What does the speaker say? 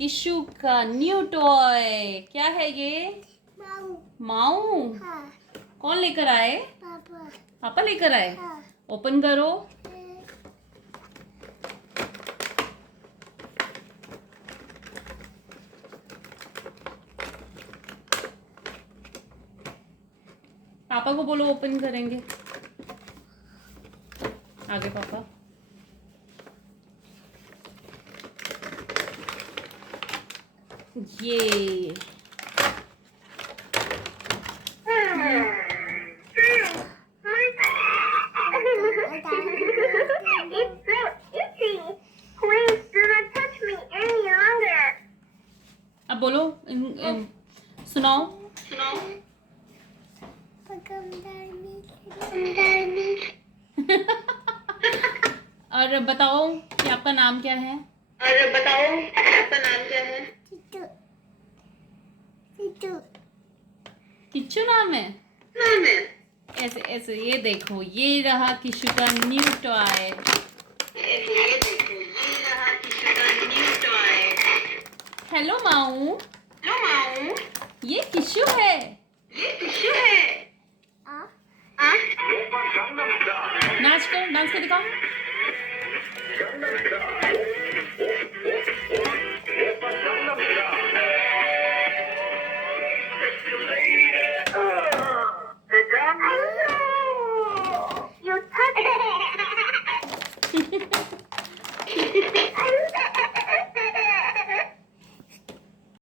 किशु का new toy. क्या है ये? माऊ। हाँ, कौन लेकर आए? पापा। पापा लेकर आए। हाँ, ओपन करो। पापा को बोलो ओपन करेंगे। आगे पापा। ये It's so itchy. Please do not touch me any longer. अब बोलो सुनाओ। और बताओ कि आपका नाम क्या है? Titu. Titu. किच्चू नाम है। ऐसे ऐसे ये देखो, ये रहा किशु का न्यू टॉय। हेलो माऊ। ये किशु है। नाच कर, डांस कर दिखाओ।